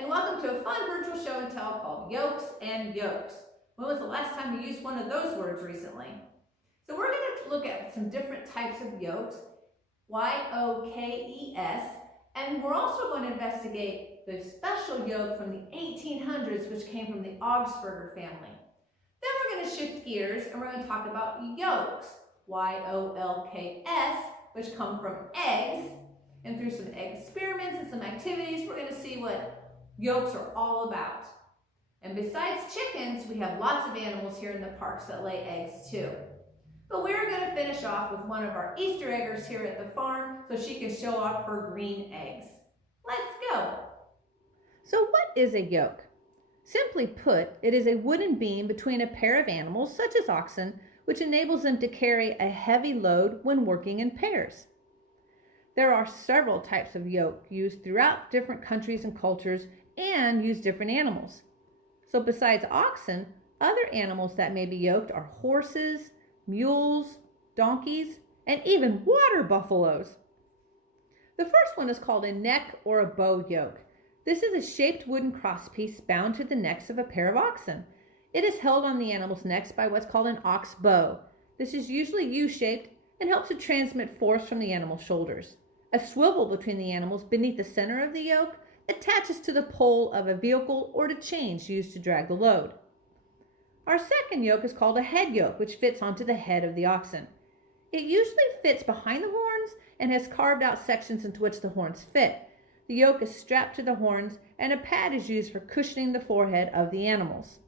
and welcome to a fun virtual show and tell called Yokes and Yokes. When was the last time you used one of those words recently? So we're going to look at some different types of yolks, Y-O-K-E-S, and we're also going to investigate the special yoke from the 1800s, which came from the Augsburger family. Then we're going to shift gears and we're going to talk about yolks, Y-O-L-K-S, which come from eggs. And through some egg experiments and some activities, we're going to see what yolks are all about. And besides chickens, we have lots of animals here in the parks that lay eggs too. But we're going to finish off with one of our Easter eggers here at the farm so she can show off her green eggs. Let's go. So what is a yoke? Simply put, it is a wooden beam between a pair of animals, such as oxen, which enables them to carry a heavy load when working in pairs. There are several types of yoke used throughout different countries and cultures and use different animals. So besides oxen, other animals that may be yoked are horses, mules, donkeys, and even water buffaloes. The first one is called a neck or a bow yoke. This is a shaped wooden crosspiece bound to the necks of a pair of oxen. It is held on the animal's necks by what's called an ox bow. This is usually U-shaped and helps to transmit force from the animal's shoulders. A swivel between the animals beneath the center of the yoke attaches to the pole of a vehicle or to chains used to drag the load. Our second yoke is called a head yoke, which fits onto the head of the oxen. It usually fits behind the horns and has carved out sections into which the horns fit. The yoke is strapped to the horns and a pad is used for cushioning the forehead of the animals.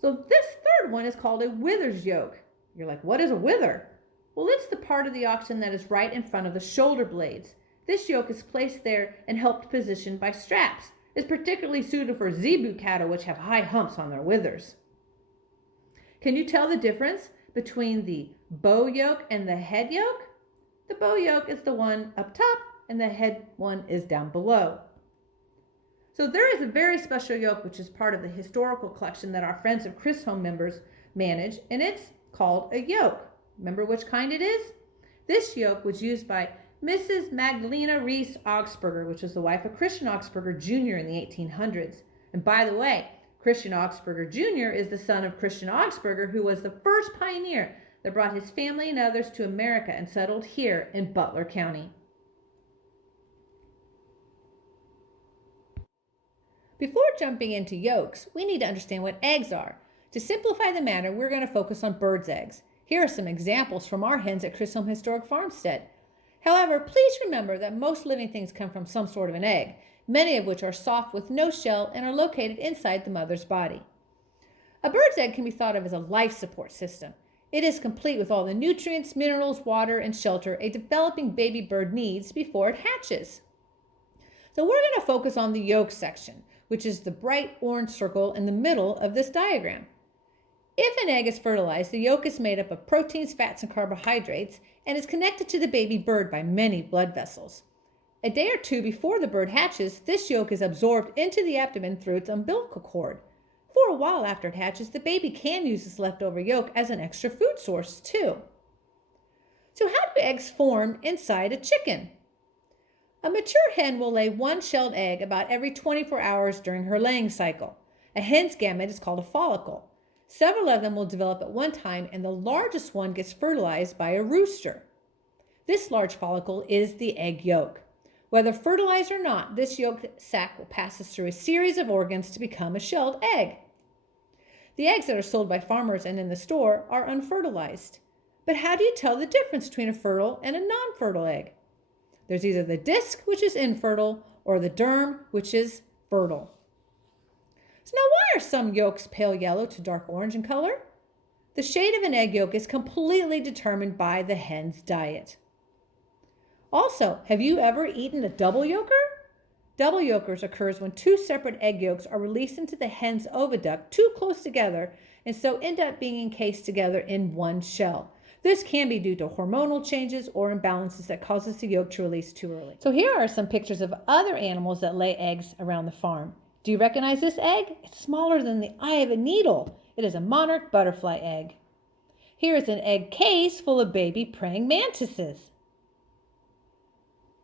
So this third one is called a wither's yoke. You're like, what is a wither? Well, it's the part of the oxen that is right in front of the shoulder blades. This yoke is placed there and helped positioned by straps. It's particularly suited for zebu cattle, which have high humps on their withers. Can you tell the difference between the bow yoke and the head yoke? The bow yoke is the one up top and the head one is down below. So there is a very special yoke which is part of the historical collection that our Friends of Christ's Home members manage, and it's called a yoke. Remember which kind it is? This yoke was used by Mrs. Magdalena Reese Augsburger, which was the wife of Christian Augsburger Jr. in the 1800s. And by the way, Christian Augsburger Jr. is the son of Christian Augsburger, who was the first pioneer that brought his family and others to America and settled here in Butler County. Before jumping into yolks, we need to understand what eggs are. To simplify the matter, we're going to focus on birds' eggs. Here are some examples from our hens at Christ's Home Historic Farmstead. However, please remember that most living things come from some sort of an egg, many of which are soft with no shell and are located inside the mother's body. A bird's egg can be thought of as a life support system. It is complete with all the nutrients, minerals, water, and shelter a developing baby bird needs before it hatches. So we're going to focus on the yolk section, which is the bright orange circle in the middle of this diagram. If an egg is fertilized, the yolk is made up of proteins, fats, and carbohydrates and is connected to the baby bird by many blood vessels. A day or two before the bird hatches, this yolk is absorbed into the abdomen through its umbilical cord. For a while after it hatches, the baby can use this leftover yolk as an extra food source too. So how do eggs form inside a chicken? A mature hen will lay one shelled egg about every 24 hours during her laying cycle. A hen's gamete is called a follicle. Several of them will develop at one time, and the largest one gets fertilized by a rooster. This large follicle is the egg yolk. Whether fertilized or not, this yolk sac will pass through a series of organs to become a shelled egg. The eggs that are sold by farmers and in the store are unfertilized. But how do you tell the difference between a fertile and a non-fertile egg? There's either the disc, which is infertile, or the derm, which is fertile. So now, why are some yolks pale yellow to dark orange in color? The shade of an egg yolk is completely determined by the hen's diet. Also, have you ever eaten a double yolker? Double yolkers occurs when two separate egg yolks are released into the hen's oviduct too close together and so end up being encased together in one shell. This can be due to hormonal changes or imbalances that causes the yolk to release too early. So here are some pictures of other animals that lay eggs around the farm. Do you recognize this egg? It's smaller than the eye of a needle. It is a monarch butterfly egg. Here is an egg case full of baby praying mantises.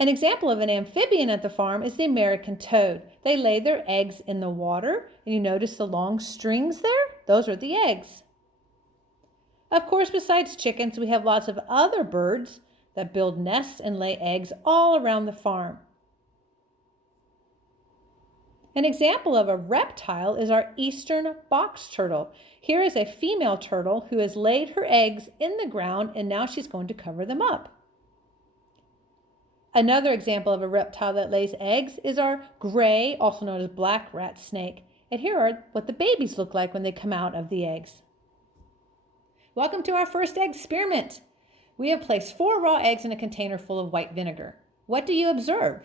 An example of an amphibian at the farm is the American toad. They lay their eggs in the water, and you notice the long strings there? Those are the eggs. Of course, besides chickens, we have lots of other birds that build nests and lay eggs all around the farm. An example of a reptile is our eastern box turtle. Here is a female turtle who has laid her eggs in the ground, and now she's going to cover them up. Another example of a reptile that lays eggs is our gray, also known as black rat snake. And here are what the babies look like when they come out of the eggs. Welcome to our first egg experiment. We have placed 4 raw eggs in a container full of white vinegar. What do you observe?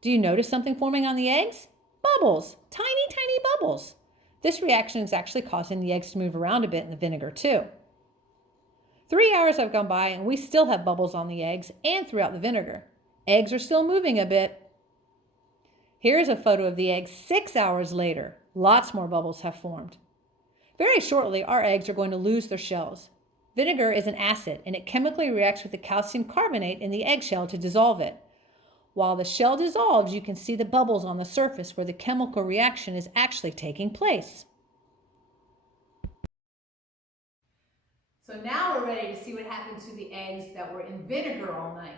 Do you notice something forming on the eggs? Bubbles, tiny, tiny bubbles. This reaction is actually causing the eggs to move around a bit in the vinegar too. 3 hours have gone by and we still have bubbles on the eggs and throughout the vinegar. Eggs are still moving a bit. Here's a photo of the eggs 6 hours later. Lots more bubbles have formed. Very shortly, our eggs are going to lose their shells. Vinegar is an acid, and it chemically reacts with the calcium carbonate in the eggshell to dissolve it. While the shell dissolves, you can see the bubbles on the surface where the chemical reaction is actually taking place. So now we're ready to see what happened to the eggs that were in vinegar all night.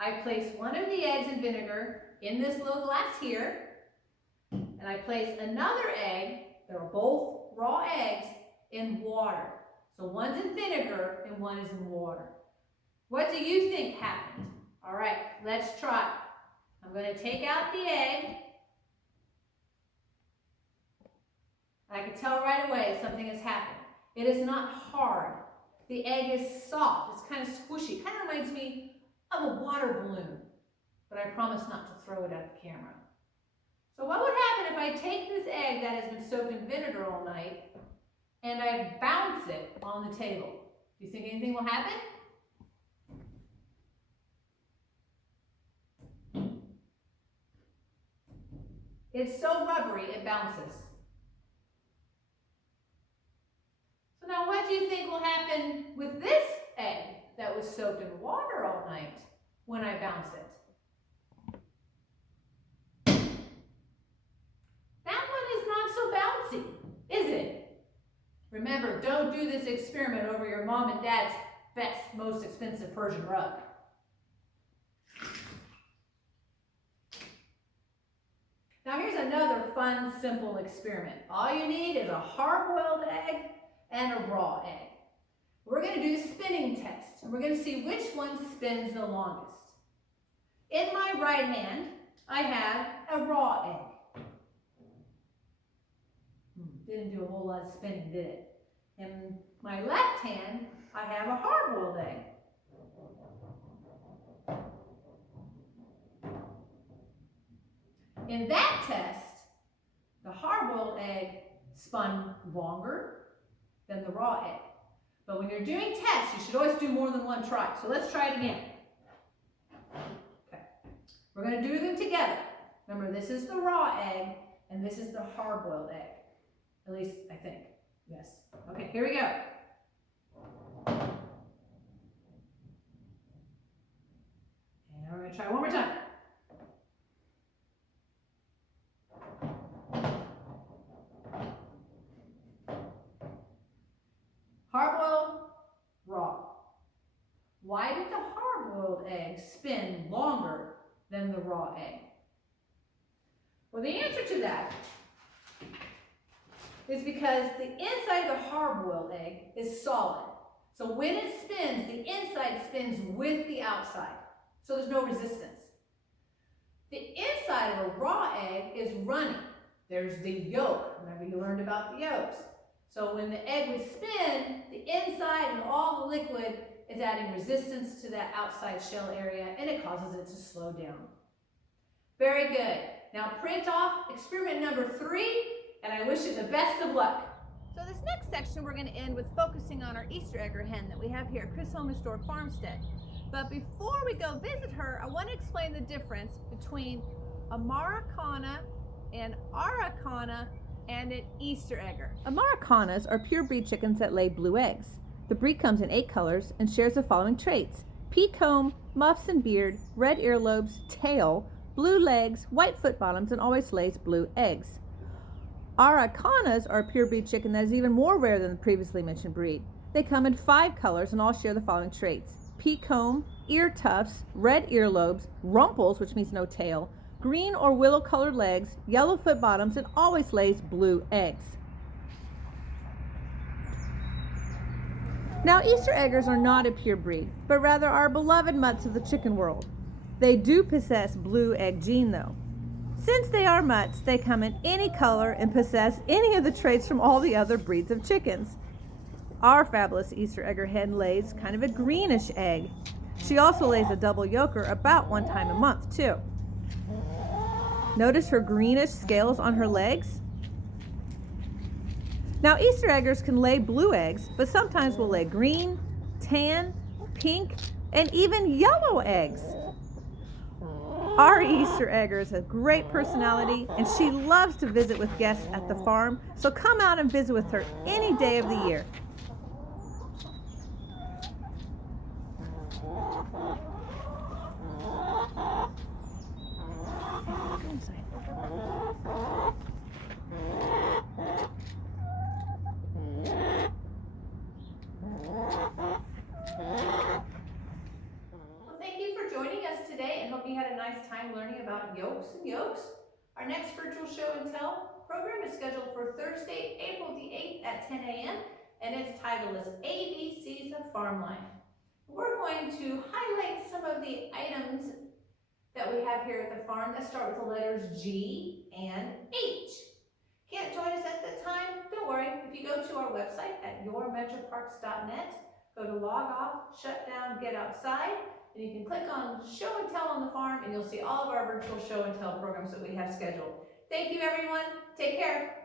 I placed one of the eggs in vinegar in this little glass here, and I placed another egg, they're both raw eggs, in water. So one's in vinegar and one is in water. What do you think happened? All right, let's try. I'm going to take out the egg. I can tell right away something has happened. It is not hard. The egg is soft. It's kind of squishy. It kind of reminds me of a water balloon, but I promise not to throw it at the camera. So what would happen if I take this egg that has been soaked in vinegar all night and I bounce it on the table? Do you think anything will happen? It's so rubbery, it bounces. So now what do you think will happen with this egg that was soaked in water all night when I bounce it? That one is not so bouncy, is it? Remember, don't do this experiment over your mom and dad's best, most expensive Persian rug. Now here's another fun, simple experiment. All you need is a hard-boiled egg and a raw egg. We're going to do the spinning test, and we're going to see which one spins the longest. In my right hand, I have a raw egg. Didn't do a whole lot of spinning, did it? In my left hand, I have a hard-boiled egg. In that test, the hard-boiled egg spun longer than the raw egg. But when you're doing tests, you should always do more than one try. So let's try it again. Okay. We're going to do them together. Remember, this is the raw egg, and this is the hard-boiled egg. At least, I think. Yes. Okay, here we go. And we're going to try one more time. Hard-boiled, raw. Why did the hard-boiled egg spin longer than the raw egg? Well, the answer to that is because the inside of the hard-boiled egg is solid. So when it spins, the inside spins with the outside. So there's no resistance. The inside of a raw egg is running. There's the yolk. Remember you learned about the yolks. So when the egg would spin, the inside and all the liquid is adding resistance to that outside shell area, and it causes it to slow down. Very good. Now print off experiment number 3, and I wish you the best of luck. So this next section we're going to end with focusing on our Easter egger hen that we have here at Chris Home Historic Farmstead. But before we go visit her, I want to explain the difference between Americana and Araucana and an Easter egger. Americanas are pure breed chickens that lay blue eggs. The breed comes in 8 colors and shares the following traits: pea comb, muffs and beard, red earlobes, tail, blue legs, white foot bottoms, and always lays blue eggs. Aracanas are a pure breed chicken that is even more rare than the previously mentioned breed. They come in 5 colors and all share the following traits: pea comb, ear tufts, red earlobes, rumples, which means no tail, green or willow colored legs, yellow foot bottoms, and always lays blue eggs. Now, Easter eggers are not a pure breed, but rather our beloved mutts of the chicken world. They do possess blue egg gene though. Since they are mutts, they come in any color and possess any of the traits from all the other breeds of chickens. Our fabulous Easter egger hen lays kind of a greenish egg. She also lays a double yoker about 1 time a month too. Notice her greenish scales on her legs? Now, Easter eggers can lay blue eggs, but sometimes will lay green, tan, pink, and even yellow eggs. Our Easter egger has a great personality, and she loves to visit with guests at the farm, so come out and visit with her any day of the year. Well, thank you for joining us today and hope you had a nice time learning about yolks and yokes. Our next virtual show and tell program is scheduled for Thursday, April the 8th at 10 a.m. and its title is ABCs of Farm Life. We're going to highlight some of the items that we have here at the farm that start with the letters G and H. Can't join us at the time? Don't worry. If you go to our website at yourmetroparks.net, go to log off, shut down, get outside, and you can click on show and tell on the farm and you'll see all of our virtual show and tell programs that we have scheduled. Thank you everyone. Take care.